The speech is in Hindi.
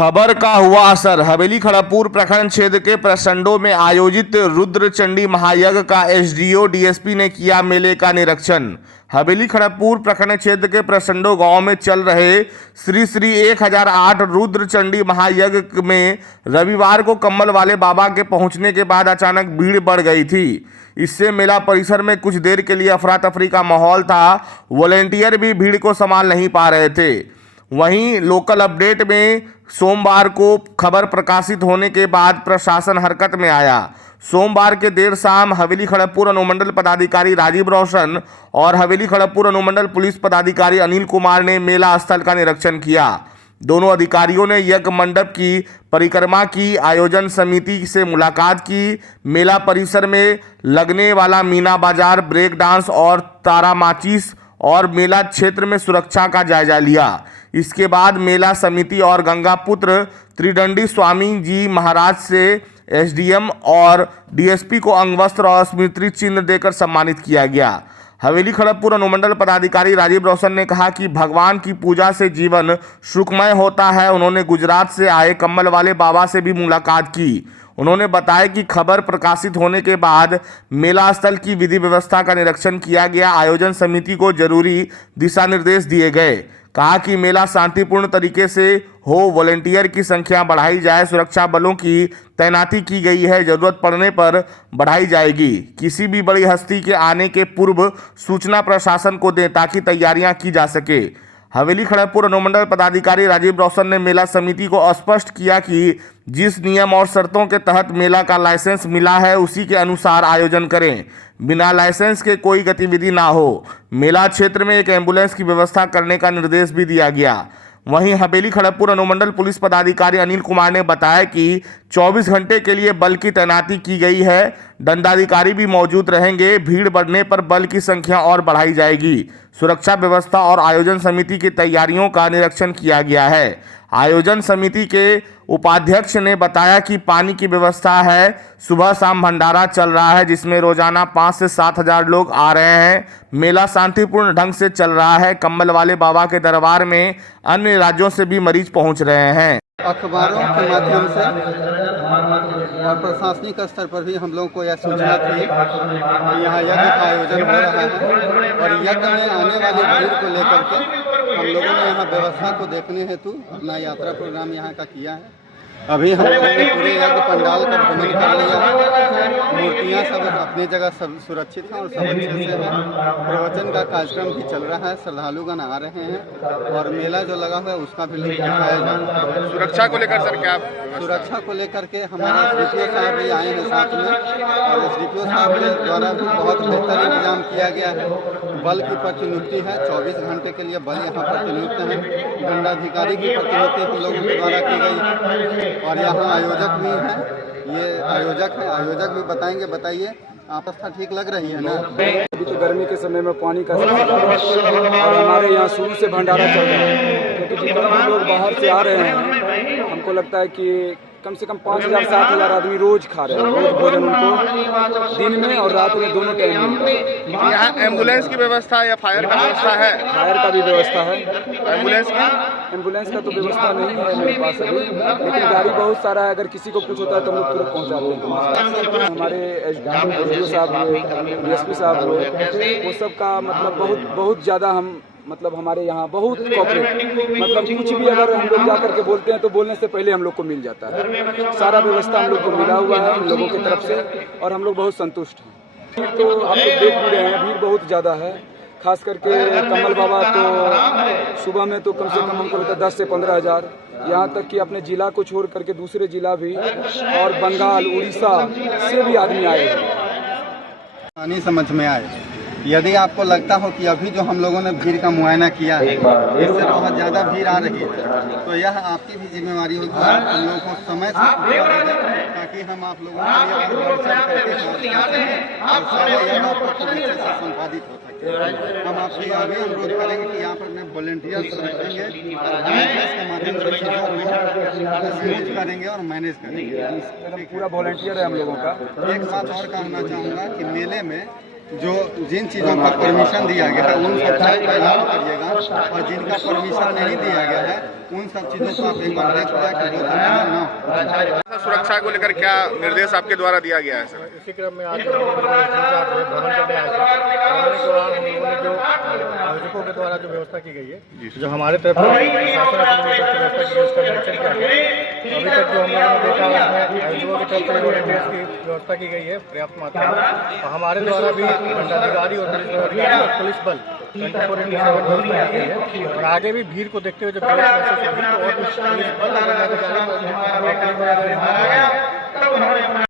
खबर का हुआ असर। हवेली खड़गपुर प्रखंड क्षेत्र के प्रखंडों में आयोजित रुद्र चंडी महायज्ञ का एसडीओ डीएसपी ने किया मेले का निरीक्षण। हवेली खड़गपुर प्रखंड क्षेत्र के प्रखंडों गांव में चल रहे श्री श्री 1008 रुद्र चंडी महायज्ञ में रविवार को कम्बल वाले बाबा के पहुंचने के बाद अचानक भीड़ बढ़ गई थी। इससे मेला परिसर में कुछ देर के लिए अफरा तफरी का माहौल था। वॉलेंटियर भी भीड़ को संभाल नहीं पा रहे थे। वहीं लोकल अपडेट में सोमवार को खबर प्रकाशित होने के बाद प्रशासन हरकत में आया। सोमवार के देर शाम हवेली खड़गपुर अनुमंडल पदाधिकारी राजीव रोशन और हवेली खड़गपुर अनुमंडल पुलिस पदाधिकारी अनिल कुमार ने मेला स्थल का निरीक्षण किया। दोनों अधिकारियों ने यज्ञ मंडप की परिक्रमा की, आयोजन समिति से मुलाकात की, मेला परिसर में लगने वाला मीना बाजार, ब्रेक डांस और तारा माचिस और मेला क्षेत्र में सुरक्षा का जायजा लिया। इसके बाद मेला समिति और गंगापुत्र त्रिदंडी स्वामी जी महाराज से एसडीएम और डीएसपी को अंगवस्त्र और स्मृति चिन्ह देकर सम्मानित किया गया। हवेली खड़गपुर अनुमंडल पदाधिकारी राजीव रोशन ने कहा कि भगवान की पूजा से जीवन सुखमय होता है। उन्होंने गुजरात से आए कम्बल वाले बाबा से भी मुलाकात की। उन्होंने बताया कि खबर प्रकाशित होने के बाद मेला स्थल की विधि व्यवस्था का निरीक्षण किया गया। आयोजन समिति को जरूरी दिशा निर्देश दिए गए। कहा कि मेला शांतिपूर्ण तरीके से हो, वॉलेंटियर की संख्या बढ़ाई जाए, सुरक्षा बलों की तैनाती की गई है, जरूरत पड़ने पर बढ़ाई जाएगी। किसी भी बड़ी हस्ती के आने के पूर्व सूचना प्रशासन को दें ताकि तैयारियां की जा सके। हवेली खड़गपुर अनुमंडल पदाधिकारी राजीव रोशन ने मेला समिति को स्पष्ट किया कि जिस नियम और शर्तों के तहत मेला का लाइसेंस मिला है उसी के अनुसार आयोजन करें। बिना लाइसेंस के कोई गतिविधि ना हो। मेला क्षेत्र में एक एम्बुलेंस की व्यवस्था करने का निर्देश भी दिया गया। वहीं हवेली खड़गपुर अनुमंडल पुलिस पदाधिकारी अनिल कुमार ने बताया कि 24 घंटे के लिए बल की तैनाती की गई है। दंडाधिकारी भी मौजूद रहेंगे। भीड़ बढ़ने पर बल की संख्या और बढ़ाई जाएगी। सुरक्षा व्यवस्था और आयोजन समिति की तैयारियों का निरीक्षण किया गया है। आयोजन समिति के उपाध्यक्ष ने बताया कि पानी की व्यवस्था है। सुबह शाम भंडारा चल रहा है जिसमें रोजाना 5 से 7 हजार लोग आ रहे हैं। मेला शांतिपूर्ण ढंग से चल रहा है। कम्बल वाले बाबा के दरबार में अन्य राज्यों से भी मरीज पहुंच रहे हैं। अखबारों के माध्यम से और प्रशासनिक स्तर पर भी हम लोगों को यह सूचना थी कि यहाँ यज्ञ का आयोजन हो रहा है और यज्ञ में आने वाली भीड़ को लेकर के हम लोगों ने यहाँ व्यवस्था को देखने हेतु अपना यात्रा प्रोग्राम यहाँ का किया है। अभी हम लोगों ने पूरे यज्ञ पंडाल का भ्रमण कर लिया है। मूर्तियाँ सब अपनी जगह सब सुरक्षित हैं और सब अच्छे से हैं। प्रवचन का कार्यक्रम भी चल रहा है, श्रद्धालुगण आ रहे हैं और मेला जो लगा हुआ है उसका भी लुत्फ उठाया जा रहा है। सुरक्षा को लेकर सर क्या? सुरक्षा को लेकर के हमारे एसडीपीओ साहब भी आए हैं साथ में और एसडीपीओ साहब के द्वारा भी बहुत बेहतर इंतजाम किया गया है। बल की प्रतिनियुक्ति है, 24 घंटे के लिए बल यहाँ प्रतिनियुक्त है। दंडाधिकारी की प्रतिनियुक्ति हम लोगों के द्वारा की गई है और यहाँ आयोजक भी हैं। ये आयोजक है, आयोजक भी बताएंगे। बताइए, व्यवस्था ठीक लग रही है ना? अभी तो गर्मी के समय में पानी का और हमारे यहाँ शुरू से भंडारा चल रहा है क्योंकि जितना भी लोग बाहर से आ रहे हैं हमको लगता है कि कम से कम 5,000-7,000 आदमी रोज खा रहे हैं। रोज भोजन उनको दिन में और रात में दोनों टाइम मिलता है। यहाँ एम्बुलेंस की व्यवस्था या फायर का व्यवस्था है? फायर का भी व्यवस्था है। एम्बुलेंस का तो व्यवस्था नहीं है मेरे पास अभी, लेकिन गाड़ी बहुत सारा है। अगर किसी को कुछ होता है तो हम लोग तुरंत पहुँचाते हैं। हमारे एसडीओ साहब हुए, डीएसपी साहब हुए, वो सब का मतलब बहुत ज़्यादा हम मतलब हमारे यहाँ बहुत कॉपरेट मतलब कुछ भी अगर हम लोग जा करके बोलते हैं तो बोलने से पहले हम लोग को मिल जाता है। सारा व्यवस्था हम लोग को मिला हुआ है हम लोगों की तरफ से और हम लोग बहुत संतुष्ट हैं। तो आप लोग देख भी रहे हैं, भीड़ बहुत ज़्यादा है। खास करके कम्बल बाबा तो सुबह में तो कम से कम हमको लगता है 10 से 15 हज़ार, यहाँ तक कि अपने ज़िला को छोड़ करके दूसरे ज़िला भी और बंगाल, उड़ीसा से भी आदमी आए हैं। नहीं समझ में आए। यदि आपको लगता हो कि अभी जो हम लोगों ने भीड़ का मुआयना किया है इससे बहुत ज़्यादा भीड़ आ रही है तो यह आपकी भी जिम्मेवारी होगी हम लोगों को समय से ताकि हम आप लोगों के संपादित हो सके। हम आपसे यह भी अनुरोध करेंगे कि यहाँ पर अपने वॉलेंटियर्स रखेंगे और वॉलेंटियर्स के माध्यम से चीज़ों को करेंगे और मैनेज करेंगे। पूरा वॉलेंटियर है हम लोगों का। एक बात और कहना चाहूँगा कि मेले में जो जिन चीज़ों का परमिशन दिया गया है उन सब चीज़ों का इलाज करिएगा, और जिनका परमिशन नहीं दिया गया है उन सब चीज़ों को आप एक बार देख लिया कि वो सब ना हो। सुरक्षा को लेकर क्या निर्देश आपके द्वारा दिया गया है सर? इसी क्रम में आज भ्रमण करने आए थे। भ्रमण के दौरान हम लोगों ने जो आयोजकों के द्वारा जो व्यवस्था की गई है, जो हमारे तरफ से व्यवस्था की गई, उसका निरीक्षण किया गया। अभी तक जो हम लोगों ने देखा उसमें आयोजकों की तरफ से ड्रेस की व्यवस्था की गई है पर्याप्त मात्रा में, और हमारे द्वारा भी दंडाधिकारी और पुलिस बल 24/7 व्यवस्था की गई है। और आगे भी भीड़ को देखते हुए जब जरूरत महसूस होगी तो और भी पुलिस बल और दंडाधिकारी